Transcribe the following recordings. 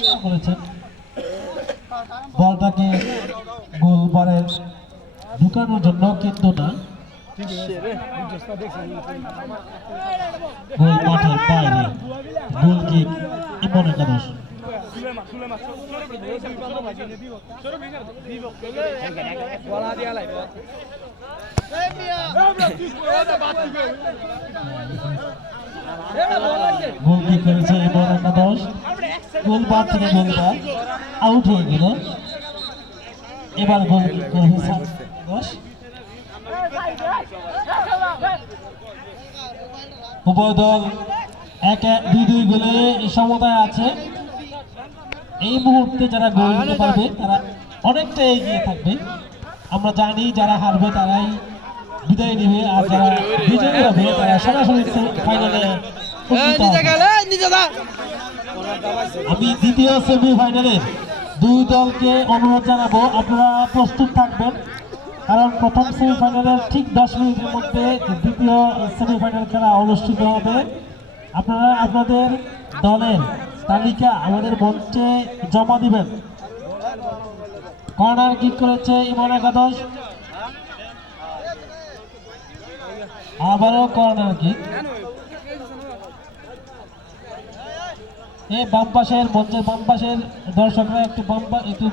চেষ্টা করেছেন বলটাকে গোলবারে ঢুকানোর জন্য, কিন্তু না, গোল মাঠের বাইরে। গোল কিক ইমন একাদশ। গোল কিক করেছে ইমন একাদশ। গোল বার থেকে গোলবার আউট হয়ে গেল। এবার গোল কিক করবে একাদশ। উভয় দল 1-2 গোলে সমতায় আছে। এই মুহূর্তে যারা গোল দিতে পারবে তারা অনেকটা এগিয়ে থাকবে। আমরা জানি যারা হারবে তারাই বিদায় নেবে, আর যারা বিজয়ী হবে তারা সরাসরি ফাইনালে। আমি দ্বিতীয় সেমিফাইনালের 2 দলকে অনুরোধ জানাবো আপনারা প্রস্তুত থাকবেন, কারণ প্রথম সেমিফাইনালের ঠিক 10 মিনিটের মধ্যে দ্বিতীয় সেমিফাইনাল খেলা অনুষ্ঠিত হবে। আপনারা আপনাদের দলের তালিকা আমাদের মঞ্চে জমা দিবেন। কর্নার কিক করেছে ইমন একাদশ। আবারও কর্নার কিক। এই বাম পাশের মঞ্চের বাম পাশের দর্শকরা একটু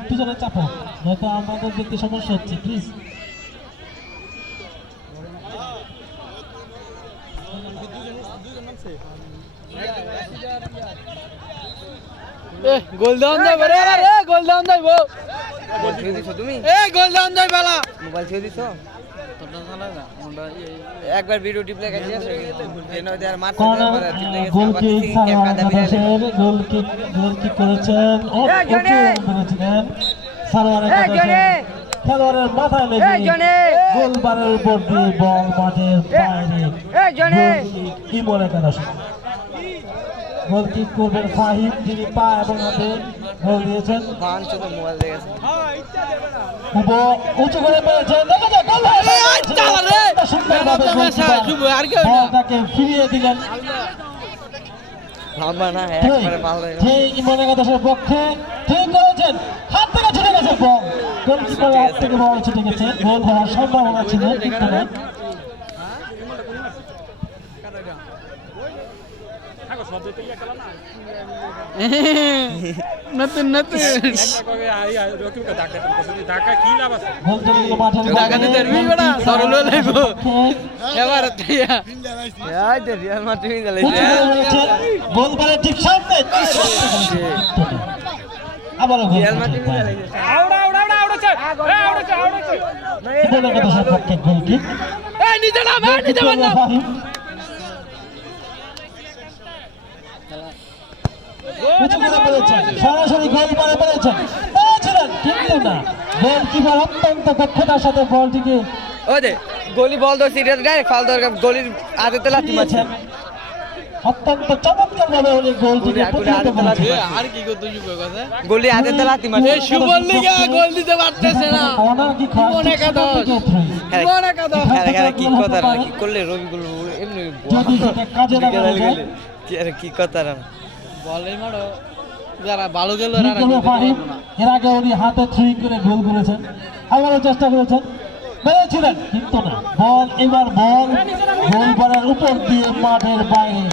পিছনে চাপো, নয়তো আমাদের দেখতে সমস্যা হচ্ছে, প্লিজ। গোল দাও না রে, গোল দাও না গো। গোল ছেড়ে দিছো তুমি? গোল দাও না বালা। মোবাইল ছেড়ে দিছো? তোটা চালা না। একবার ভিডিও টিপলে গেছে এন ওই আর মারতে পারে টিপলে গেছে। গোল কিক গোল কিক করেছেন। করেছিলেন সারোয়ার একাদশের খেলোয়াড়ের মাথায় লেগে গোলবারের উপর দিয়ে বল মাঠের বাইরে। ইমন একাদশ। গোল কিক করবেন ফাহিম, যিনি পা এবং হাতে গোল দিয়েছেন। উঁচু করে পেয়েছেন, বলটাকে ফিরিয়ে দিলেন ইমন একাদশের পক্ষে। ঠিক করেছেন, হাত থেকে ছুটে গেছে বল, গোলকিপারের হাত থেকে বল ছুটে গেছে। গোল হওয়ার সম্ভাবনা ছিল, কিন্তু না। নতুন নতুন সরাসরি গোল মারে পেরেছেন, কিন্তু না, গোলকিপার অত্যন্ত দক্ষতার সাথে বলটিকে গোলি বল ধরছি, ফাল দরকার, গলির আদতে লাথি মারছেন। অত্যন্ত চমৎকার ভাবে উনি গোলটিকে প্রতিহত করেছেন। আর কি করতে শুভ কথা, গলি আদতে লাথি মারছে। শুভর লিগা গোল দিতে পারতেছে না। কর্নার কি মনে কাদস মনে কাদস কি কথা কি করলে রবিগুলো এমনি যদি সেটা কাজে লাগানো যায়, কি আর কি কথা না বলে মারো যারা ভালো গেল এর আগে উনি হাতে থ্রি করে গোল করেছেন, আবারও চেষ্টা করেছেন, মেরেছিলেন, কিন্তু না। বল এবার গোলবারের উপর দিয়ে মাঠের বাইরে।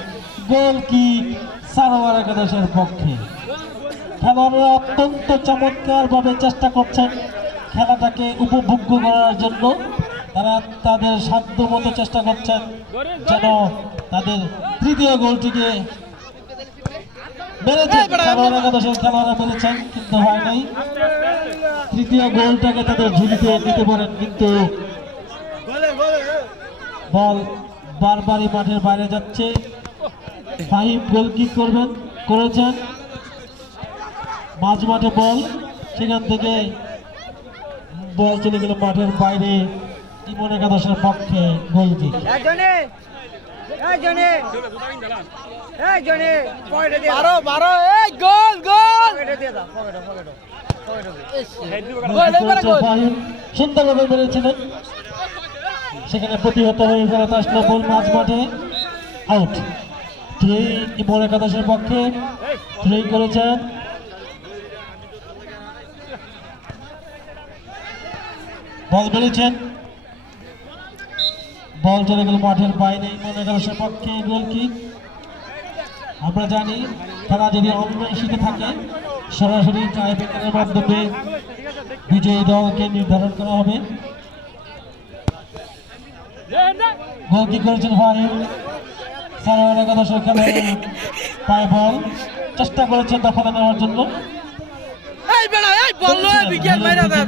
গোল কিক সারোয়ার একাদশের পক্ষে। খেলোয়াড়রা অত্যন্ত চমৎকার ভাবে চেষ্টা করছেন খেলাটাকে উপভোগ্য করার জন্য। তারা তাদের সাধ্য মতো চেষ্টা করছেন যেন তাদের তৃতীয় গোলটিকে মেরেছেন। সারোয়ার একাদশের খেলোয়াড়রা মেরেছেন, কিন্তু হয় নাই। তৃতীয় গোলটাকে তাদের ঝুলিতে নিতে পারেন, কিন্তু বল বারবারই মাঠের বাইরে যাচ্ছে। ফাহিম গোল কিক করেছেন, মাঝ মাঠে বল, সেখান থেকে বল চলে গেল মাঠের বাইরে। ইমন একাদশের পক্ষে গোল কিক। সুন্দরভাবে মেরেছিলেন, সেখানে প্রতিহত হয়ে ফেরত আসলো বল মাঝ মাঠে। আউট। ইমন একাদশের পক্ষে থ্রি করেছেন বল বেরিয়েছেন, বল চলে গেল মাঠের বাইরে, মনে গেল সপক্ষে গোল কিক। আমরা জানি খেলা যদি অমীমাংসিত থাকে সরাসরি টাইব্রেকারের মাধ্যমে বিজয়ী দলকে নির্ধারণ করা হবে। গোল কিক করেছেন ফাহিম, সালোয়ার একাদশের খেলোয়াড়ের পায়ে বল, চেষ্টা করেছেন দফাতে নেওয়ার জন্য,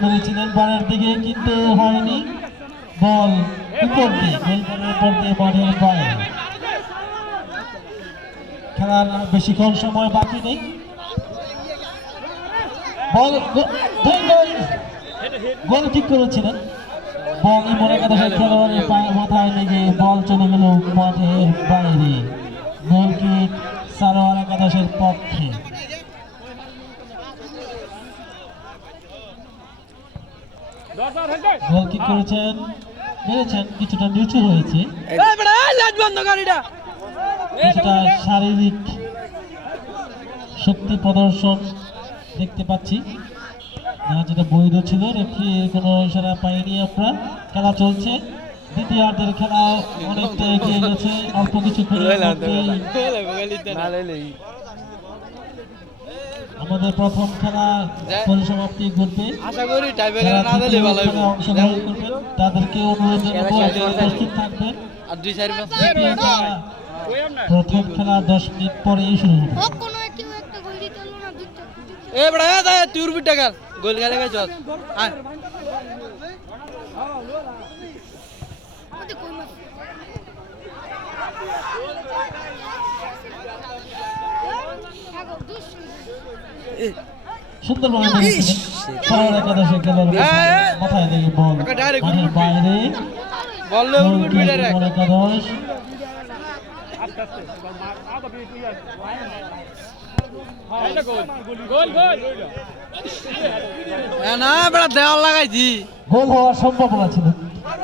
করেছিলেন বারের দিকে কিন্তু হয়নি। বল উপর দিয়ে গোলপোস্টের উপর দিয়ে মাঠের বাইরে। খেলার বেশিক্ষণ সময় বাকি নেই। বল গোল ঠিক করেছিলেন, বল মনে একাদশের খেলোয়াড়ের পায়ের মাথায় লেগে বল চলে গেল মাঠের বাইরে। গোল কিক সালোয়ার একাদশের পক্ষে। গোল কিক করেছেন, মেরেছেন, কিছুটা নিচু হয়েছে, কিছুটা শারীরিক শক্তি প্রদর্শন দেখতে পাচ্ছি না, যেটা বৈধ ছিল। রেফারি কোনো ইশারা পাইনি আমরা। খেলা চলছে, দ্বিতীয়ার্ধের খেলা অনেকটা এগিয়ে গেছে, অল্প কিছু আমাদের প্রথম খেলা পরিসমাপ্তি ঘটবে। অংশগ্রহণ করবেন তাদেরকে অনুরোধ জানাবো প্রস্তুত থাকবেন। প্রথম খেলা 10 মিনিট পরেই শুরু হবে। সুন্দরভাবে একাদশের খেলোয়াড় মাথায় লেগে বল মাঠের বাইরে। একাদশ দেওয়াল লাগাইছি, গোল হওয়ার সম্ভাবনা ছিল,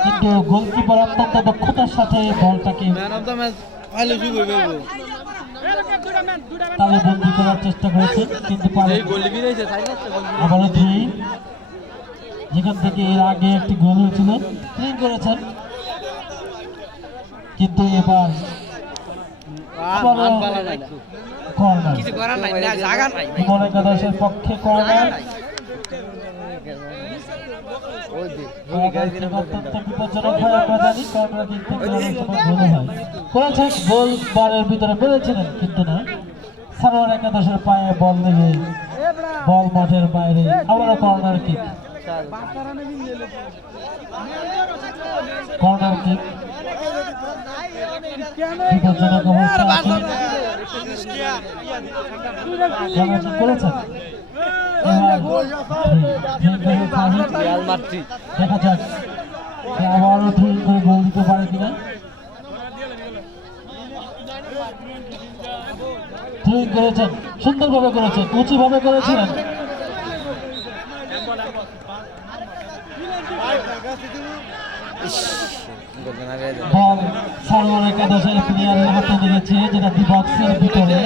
কিন্তু গোলকিপার অত্যন্ত দক্ষতার সাথে বলটাকে তালুবন্দি করার চেষ্টা করেছেন, কিন্তু আবারও ধুই, যেখান থেকে এর আগে একটি গোল হয়েছিল ক্লিন করেছেন, কিন্তু এবার কর্নার একাদশের পক্ষে কর্নার। অত্যন্ত বিপজ্জনক হয়, আমরা জানি কর্নার দিক থেকে অনেক সময় ভুল হয়। করেছেন গোল বারের ভিতরে মেরেছিলেন, কিন্তু না, সালোয়ার একাদশের পায়ে বল লেগে বল মাঠের বাইরে। আবারও কর্নার কিক, কর্নার কিক বিপজ্জনক অবস্থা আছে। করেছেন দেখা যাক আবারও ঠিক করে গোল দিতে পারে কিনা। ঠিক করেছেন, সুন্দরভাবে করেছেন, উঁচুভাবে করেছিলেন। বল সালোয়ার একাদশের প্লেয়ারের হাতে লেগেছে, যেটা ডি বক্সের ভিতরে।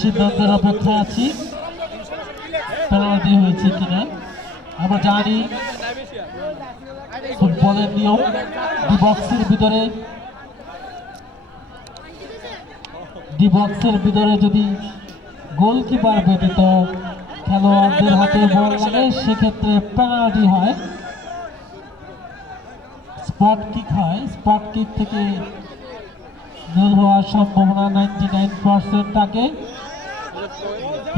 সিদ্ধান্তের অপেক্ষা আছি পেনাল্টি হয়েছে কিনা। আমরা জানি ফুটবলের নিয়ম, ডি বক্সের ভিতরে যদি গোলকিপার ব্যতীত খেলোয়াড়দের হাতে বল লাগে সেক্ষেত্রে পেনাল্টি হয়, স্পট কিক হয়। স্পট কিক থেকে গোল হওয়ার সম্ভাবনা 99% থাকে।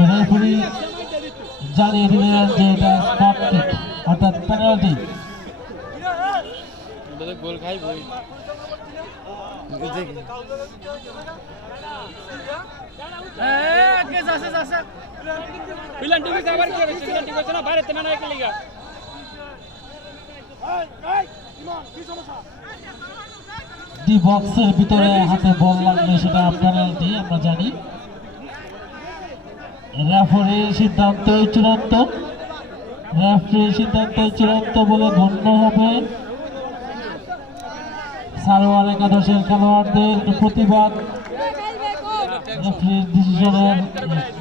রেফারি জানিয়ে দিলেন যে এটা স্পট কিক অর্থাৎ পেনাল্টি। গোল খাই বই ডি বক্সের ভিতরে হাতে বল লাগলে সেটা পেনাল্টি, আমরা জানি। রেফারির সিদ্ধান্ত চূড়ান্ত বলে গণ্য হবে। সালোয়ার একাদশের খেলোয়াড়দের প্রতিবাদ রেফারির ডিসিশনের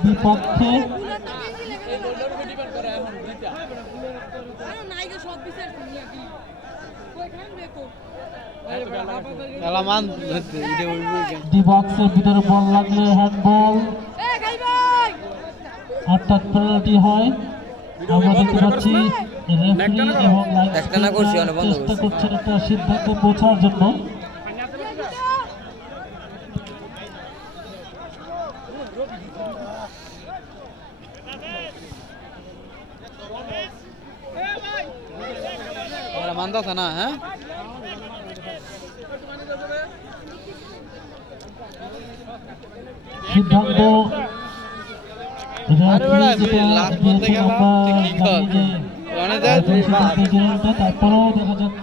বিপক্ষে। ডি বক্সের ভিতরে বল লাগলে হ্যান্ডবল অর্থাৎ পেনাল্টি হয়। আমরা দেখতে পাচ্ছি রেফারি এবং লাইন চেষ্টা করছেন একটা সিদ্ধান্তে পৌঁছার জন্য। মানতাছে না, হ্যাঁ সিদ্ধান্ত তারপরেও দেখা যাক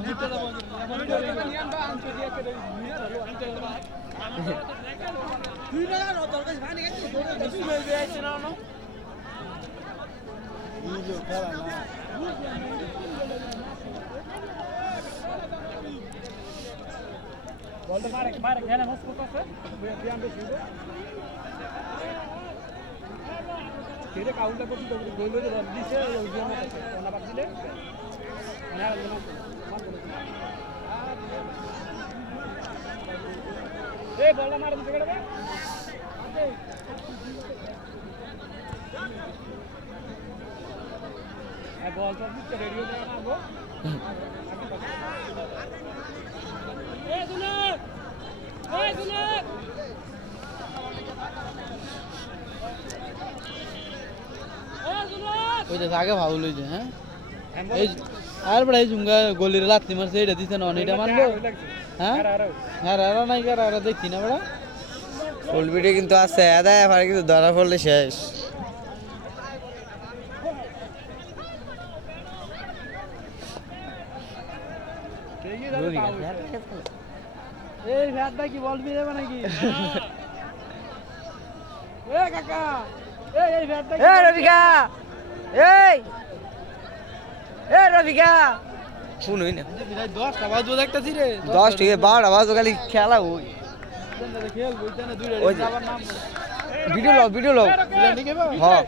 আগে ভালো লইছে, হ্যাঁ আর বড় জুঙ্গা গলির লাত্তি মারছে, এটা দিছে না, এটা মানবো, হ্যাঁ হ্যাঁ নাই আর দেখছি না বড় ফুল ভিডিও কিন্তু আছে আদা, এবার কিন্তু ধরা পড়লে শেষ। এই ভ্যাটটা কি বলবি দেবে নাকি? এ কাকা, এই ভ্যাটটা, এ রবিকা, এই রবিকা শুনুই না, 10টা বাজু দেখতাছি রে, 10 থেকে 12টা বাজু খালি খেলা হই, খেল বলতে না দুইটা আবার নাম ভিডিও লও হ্যাঁ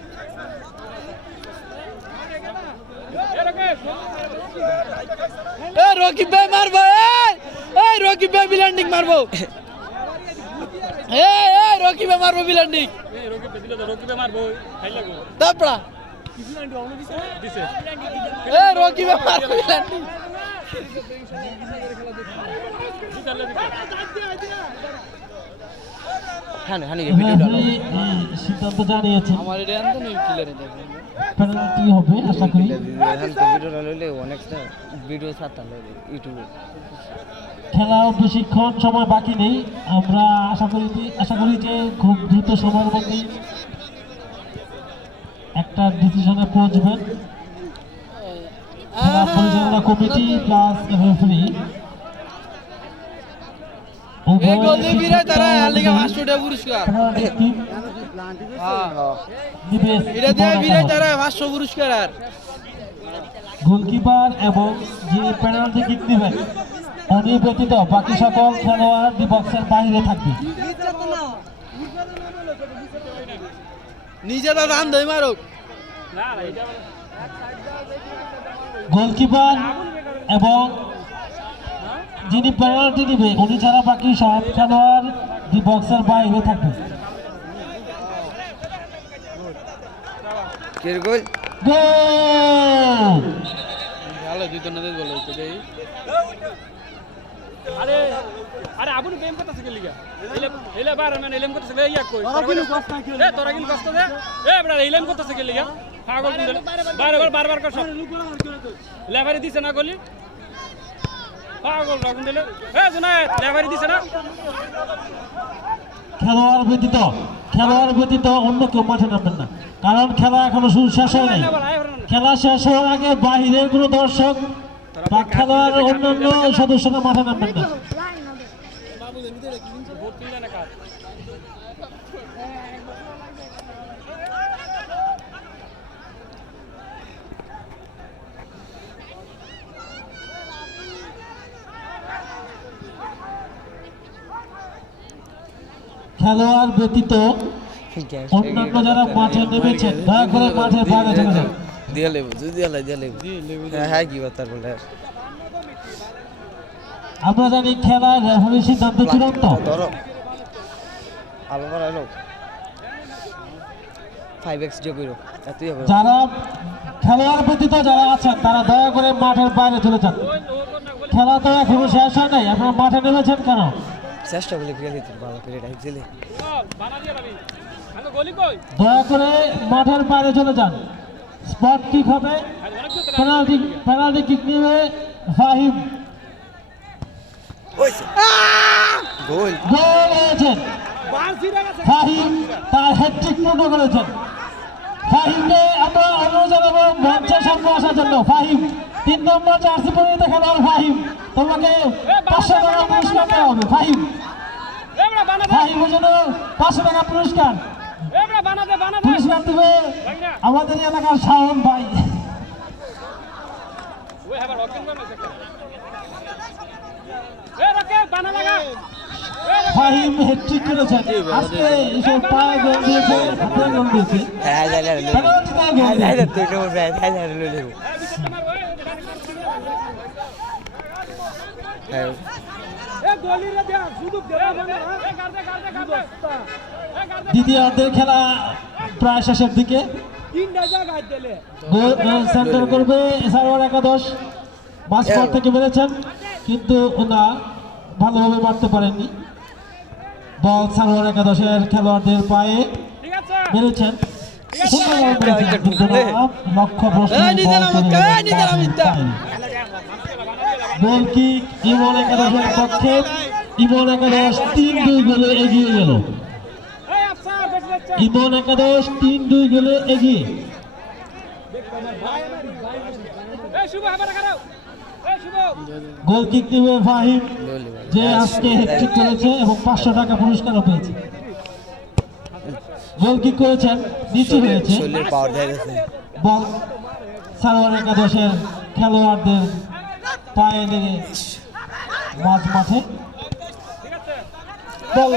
এ রকিব ভাই মারবো, এই রকিব ভাই বিলান্ডিং মারবো, এই রকিব ভাই মারবো বিলান্ডিং, এই রকিব দিলে তো রকিব ভাই মারবো খাই লাগো তাপড়া বিলান্ডিং অন্য দিছে এ রকিব ভাই মারবো বিলান্ডিং সিদ্ধান্ত জানিয়েছে আমার এটা আনতো না ক্লিয়ার এটা পেনাল্টি হবে আশা করি। ভিডিওটা লইলে অনেকটা ভিডিও ছাড়তে লাগে ইউটিউবে। খেলাও বেশিক্ষণ সময় বাকি নেই, আমরা আশা করি যে খুব দ্রুত সময়ের মধ্যেই একটা ডিসিশনে পৌঁছবেন খেলা পরিচালনা কমিটি প্লাস রেফারি। গোলকিপার এবং যিনি পেনাল্টি কিক দিবেন উনি ব্যতীত বাকি সকল খেলোয়াড় ডি বক্সের বাইরে থাকবে। গোলকিপার এবং যিনি পেনাল্টি দিবে উনি ছাড়া বাকি সব খেলোয়াড় ডি বক্সের বাইরে থাকবে। গোল! আরে আরে আবুনি প্রেম করতেছে কি লিগা এলে বার মানে এলেম করতেছে ইয়া কই তোরা কিন্তু কষ্ট দে বড় এলেম করতেছে কি লিগা পাগল কিন্তু বারবার কর সব লেভারি দিছে না গলি পাগল রাগুন দিলে জুনায়েদ লেভারি দিছে না। খেলোয়াড় ব্যতীত অন্য কেউ মাঠে নামবেন না, কারণ খেলা এখনো শেষ হয় নাই। খেলা শেষ হওয়ার আগে বাহিরের কোনো দর্শক বা খেলোয়াড়ের অন্যান্য সদস্যরা মাঠে নামবেন না। খেলোয়াড় ব্যতীত অন্যান্য যারা মাঠে নেমেছেন দয়া করে মাঠের বাইরে চলে যান। দিয়ে লেবু দিয়ে লেবু হ্যাঁ কি কথা বলে আমরা জানি খেলার রেফারির সিদ্ধান্ত চূড়ান্ত। ধরো আলো করা হলো 5x যোগ করো এতই হবে যারা খেলোয়াড় ব্যতীত যারা আছেন তারা দয়া করে মাঠের বাইরে চলে যান। খেলা তো এখনো শেষ হয় নাই, আপনারা মাঠে নেমেছেন কেন? চেষ্টা করলে খেলে দিতে ভালো করে রাখ দিলে বানা দিয়ে পাবি হ্যালো গলি কই দয়া করে মাঠের বাইরে চলে যান। স্পট কিক হবে, পেনাল্টি কিক নেবে ফাহিম। ওইছে গোল গোল হয়েছেন ফাহিম, তার হ্যাটট্রিক পূর্ণ করেছেন। ফাহিমকে আমরা অনুরোধ জানাবো মঞ্চের সামনে আসার জন্য। ফাহিম 3 নম্বর জার্সি পরিহিত খেলোয়াড় ফাহিম, তোমাকে 500 টাকা পুরস্কার দেওয়া হবে। ফাহিম এবড়া বানা দে ফাহিমের জন্য 500 টাকা পুরস্কার এবড়া বানা দে পুরস্কার দেবে আমাদের এলাকার শাওন ভাই। ওই আবার রকিং বানা সেটা এ রকে বানা লাগা ফাহিম হ্যাটট্রিক করেছেন আজকে, এসব পায়ে গোল দিয়েছে, হাতে গোল দিয়েছে। হ্যাঁ যাই যাই পেনাল্টিতে গোল দিয়েছে। তুই তো বলছিস হ্যাঁ যাই লেবু হ্যাঁ এ গলি রে দে সুদুক দে বানা এ গার্দে এ গার্দে দ্বিতীয় অর্ধের খেলা প্রায় শেষের দিকে। তিনটা জায়গা দিলে গোল সেন্টার করবে সার্ভার একাদশ। মাঝপথ থেকে বেড়েছেন কিন্তু না ভালোভাবে মারতে পারেননি। বল সার্ভার একাদশের খেলোয়াড়দের পায়ে ঠিক আছে বেড়েছেন। সুন্দরভাবে মেরেছেন, কিন্তু না, লক্ষ্য প্রশ্ন গোল কিক ইমন একাদশের পক্ষে। ইমন একাদশ 3-2 গোলে এগিয়ে গেল। এই আফসার বেশি ইমন একাদশ 3-2 গোলে এগিয়ে। এই শুভ হাবার খারাপ এই শুভ গোল কিক দিবে ফাহিম, যে আজকে হ্যাটট্রিক করেছে এবং 500 টাকা পুরস্কারও পেয়েছে। গোল কিক করেছেন, নিচু হয়েছে। শরীরের পাওয়ার দেয় গেছে বল সার্ভার একাদশের খেলোয়াড়দের পায়ে লেগে মাঝ মাঠে বল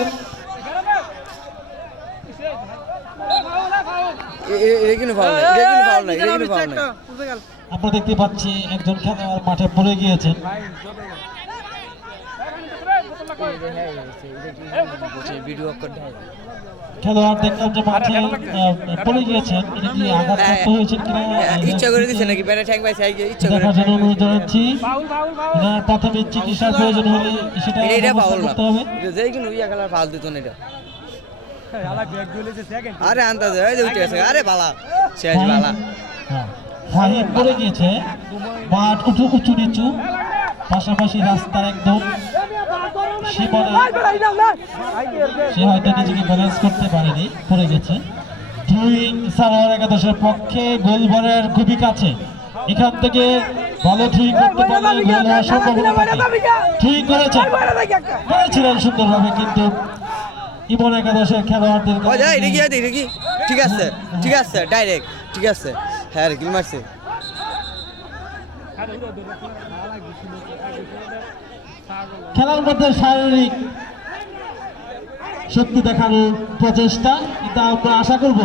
এখানে ফাউল নাই এখানে ফাউল নাই এখানে ফাউল নাই আমরা দেখতে পাচ্ছি একজন খেলোয়াড় মাঠে পড়ে গিয়েছেন। ভিডিও করে খেলোয়াড় দেখলাম যে মাঠে পড়ে গিয়েছেন। এটা কি আঘাতপ্রাপ্ত হয়েছেন কিনা ইচ্ছা করে দিছে নাকি প্যারা ঠ্যাং পাইছে ইচ্ছা করে দেখার জন্য অনুরোধ জানাচ্ছি। ফাউল ফাউল ফাউল ওনার প্রাথমিক চিকিৎসার প্রয়োজন হলে সেটা এটা ব্যবস্থা ফাউল না করতে হবে। যেই কোনো ইয়া খেলার ফাউল দিত না এটা আলা ব্যাগ ঝুলেছে সেকেন্ড আরে আন্দাজ এই যে উঠে গেছে আরে বালা শেষ বালা হ্যাঁ, ফাহিম পড়ে গিয়েছে। মাঠ উঁচু নিচু, পাশাপাশি রাস্তার একদম সীমানা। সে হয়তো নিজেকে ব্যালেন্স করতে পারেনি, পড়ে গেছে। থ্রোয়িং সার্ভার একাদশের পক্ষে, গোলবারের খুবই কাছে। এখান থেকে ভালো থ্রোয়িং করতে পারলে গোল হওয়ার সম্ভাবনা থাকে। থ্রোয়িং করেছিলেন সুন্দরভাবে, কিন্তু ইমন একাদশের খেলোয়াড়দের ও যা এটা কি এটা কি ঠিক আছে ডাইরেক্ট ঠিক আছে হ্যাঁ কিল মারছে খেলার মধ্যে শারীরিক শক্তি দেখানোর প্রচেষ্টা, এটা আমরা আশা করব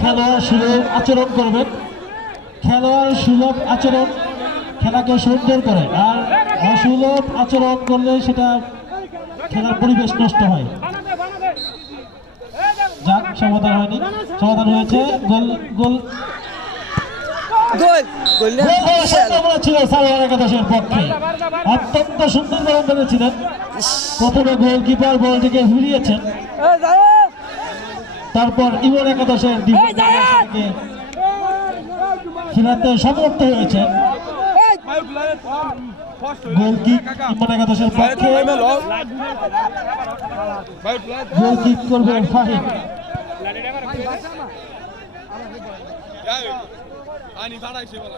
খেলোয়াড় সুলভ আচরণ করবেন। খেলোয়াড় সুলভ আচরণ খেলাকে সুন্দর করে, আর অসুলভ আচরণ করলে সেটা খেলার পরিবেশ নষ্ট হয়। যাক, সমাধান হয়নি, সমাধান হয়েছে। গোল গোল গোল গোল না সম্ভাবনা ছিল সার্ভার একাদশের পক্ষে, অত্যন্ত সুন্দর বল মেরেছিলেন। প্রথমে গোলকিপার বলটিকে ফিরিয়েছেন, তারপর ইমন একাদশের ডিফেন্ডারকে ফিরাতে সমর্থ হয়েছে। গোল কিক ইমন একাদশের পক্ষে, গোল কিক করবে ফাহিম।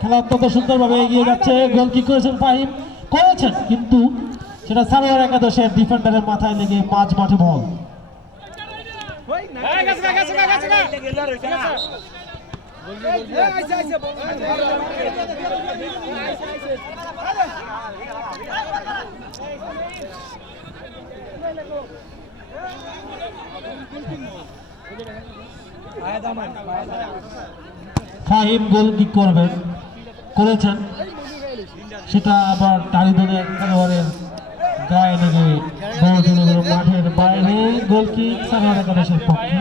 খেলা অত্যন্ত সুন্দরভাবে এগিয়ে যাচ্ছে। গোল কিক করেছেন ফাহিম, করেছেন, কিন্তু সেটা সার্ভার একাদশের ডিফেন্ডারের মাথায় লেগে মাঝ মাঠে বল। ফাহিম গোল কিক করেছেন, সেটা আবার টালি ধরে খেলোয়াড়ের গায়ে লেগে বল চলে গেল মাঠের বাইরে। গোল কিক সানোয়ার একাদশের পক্ষে।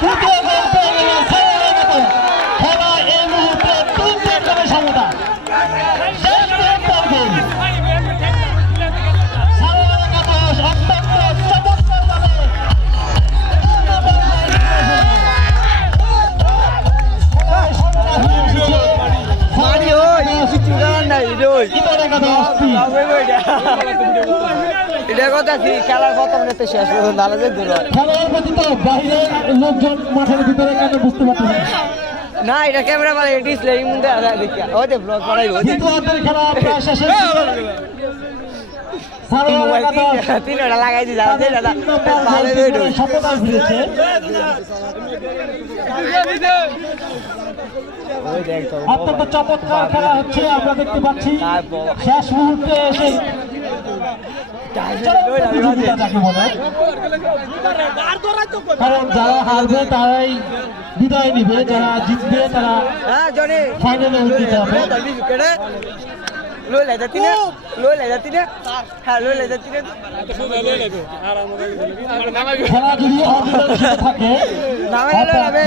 তৃতীয় গোল পেয়ে গেল সানোয়ার একাদশ। খেলা এই মুহূর্তে 3-3 করে সমতা। সানোয়ার একাদশ অত্যন্ত চমৎকারভাবে ইমন একাদশ 3। এটা কথা খেলার প্রথম নেতে শেষ পর্যন্ত আলাদা দূর খেলোয়াড় ব্যতীত বাইরের লোকজন মাঠের ভিতরে কেন বুঝতে পারতেন না, এটা ক্যামেরা মানে ডিসপ্লে এর মধ্যে আছে দেখি ওই যে ব্লগ করাই ওই দ্বিতীয়ার্ধের খেলা প্রায় শেষের দিকে। সানোয়ার একাদশ তিনটা লাগাই দিলা যে দাদা ভালো তিন সফলতায় ফিরেছে। ওই দেখ তো অত্যন্ত চমৎকার খেলা হচ্ছে, আমরা দেখতে পাচ্ছি শেষ মুহূর্তে এসে প্রতিযোগিতা যাকে বলে, কারণ যারা হারবে তারাই বিদায় নিবে, যারা জিতবে তারা হ্যাঁ জনি ফাইনালে উঠতে হবে। লই লাইদাতি না হ্যাঁ লই লাইদাতি না খেলা যদি অমীমাংসিত থাকে,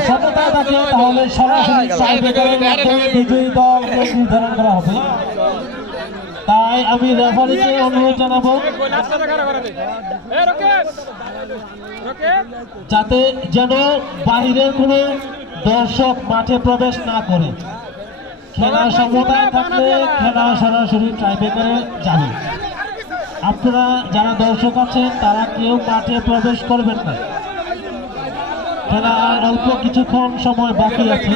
সততায় থাকে, তাহলে সরাসরি টাইব্রেকারের মাধ্যমে বিজয়ী দলকে নির্ধারণ করা হবে। তাই আমি রেফারিকে অনুরোধ জানাবো যাতে যেন বাহিরের কোনো দর্শক মাঠে প্রবেশ না করে। খেলা সমতায় থাকলে খেলা সরাসরি টাইব্রেকারে যাবে। আপনারা যারা দর্শক আছেন তারা কেউ মাঠে প্রবেশ করবেন না। খেলা আর অল্প কিছুক্ষণ সময় বাকি আছে,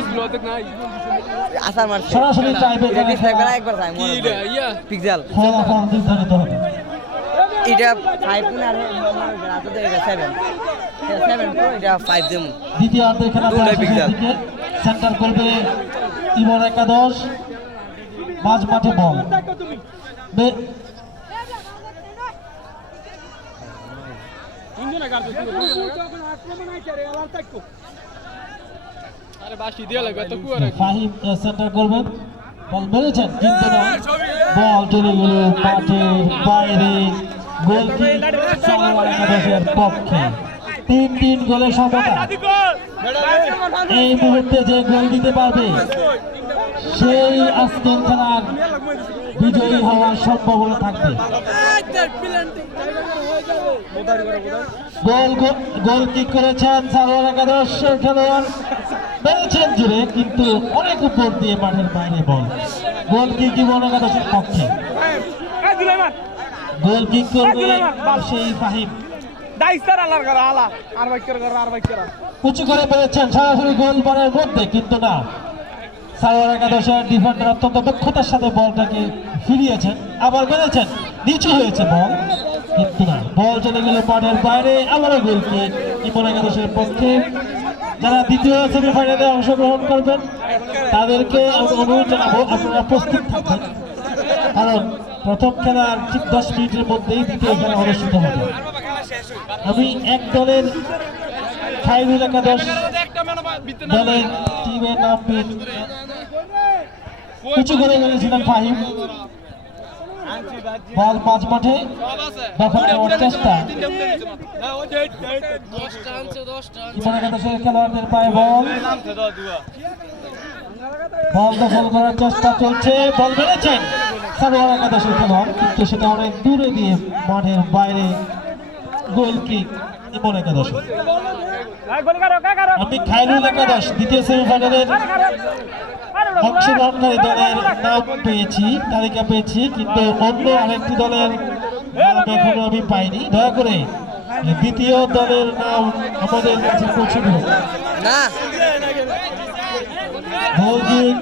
আসার মারছে সরাসরি টাইব্রেকারে একবার যাই পিক্সেল ফলাফল নির্ধারিত হবে। এটা 5 না আর রাতে এটা 7 প্রো এটা 5 দেম দ্বিতীয়ার্ধের খেলা প্রায় শেষের দিকে। সেন্টার করবে ইমন একাদশ, মাঝ মাঠে বল ফাহিম সেন্টার করবেন, বল মেরেছেন কিন্তু না, বল চলে গেল মাঠের বাইরে। গোল কিক সানোয়ার একাদশের পক্ষে। 3-3 গোলে সমতা। এই মুহূর্তে যে গোল দিতে পারবে সেই আজকের খেলার বিজয়ী হওয়ার সম্ভাবনা থাকবে। গোল কিক করেছেন সানোয়ার একাদশের খেলোয়াড়, মেরেছেন জুড়ে কিন্তু অনেক উপর দিয়ে মাঠের বাইরে বল। গোল কিক ইমন একাদশের পক্ষে। গোল কিক করবে সেই ফাহিম, উঁচু করে পেরেছেন সরাসরি গোলবারের মধ্যে, কিন্তু না, সানোয়ার একাদশের ডিফেন্ডার অত্যন্ত দক্ষতার সাথে বলটাকে ফিরিয়েছেন, আবার মেরেছেন, নিচু হয়েছে বল কিন্তু না, বল চলে গেল মাঠের বাইরে। আবারও গোল কিক ইমন একাদশের পক্ষে। যারা দ্বিতীয় সেমিফাইনালে অংশগ্রহণ করবেন তাদেরকে অনুরোধ জানাবো আপনারা প্রস্তুত থাকবেন, কারণ প্রথম খেলার ঠিক 10 মিনিটের মধ্যেই দ্বিতীয় খেলা অনুষ্ঠিত হবে। আমি এক দলের ফাইনাল একাদশ দলের টিমের নাম উঁচু করে মেরেছিলেন ফাহিম। বল মাঝ মাঠে দখল নেওয়ার চেষ্টা, ইমন একাদশের খেলোয়াড়দের পায়ে বল দখল করার চেষ্টা চলছে, বল মেরেছেন সানোয়ার একাদশের খেলোয়াড়, কিন্তু সেটা অনেক দূরে দিয়ে মাঠের বাইরে। গোল কিক ইমন একাদশ। আমি খায়রুল একাদশ দ্বিতীয় সেমিফাইনালের অংশগ্রহণকারী দলের নাম পেয়েছি, তালিকা পেয়েছি, কিন্তু অন্য আরেকটি দলের নাম এখনো আমি পাইনি। দয়া করে দ্বিতীয় দলের নাম আমাদের কাছে পৌঁছে দিন। গোল কিক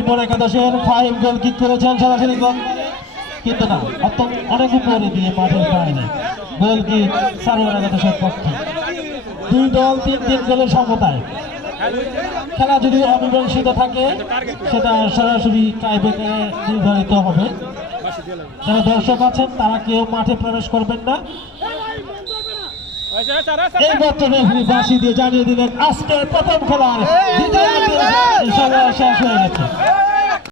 ইমন একাদশের ফাহিম গোল কিক করেছেন সরাসরি গোল, কিন্তু না, অনেক উপরে দিয়ে মাঠের বাইরে। গোল কিক সানোয়ার একাদশের পক্ষে। দুই দল 3-3 গোলের সমতায়। খেলা যদি অমীমাংসিত থাকে সেটা সরাসরি টাইব্রেকারে নির্ধারিত হবে। যারা দর্শক আছেন তারা কেউ মাঠে প্রবেশ করবেন না। এই মাত্র রেফারি বাঁশি দিয়ে জানিয়ে দিলেন আজকের প্রথম খেলার দ্বিতীয়ার্ধের সময় শেষ হয়ে গেছে।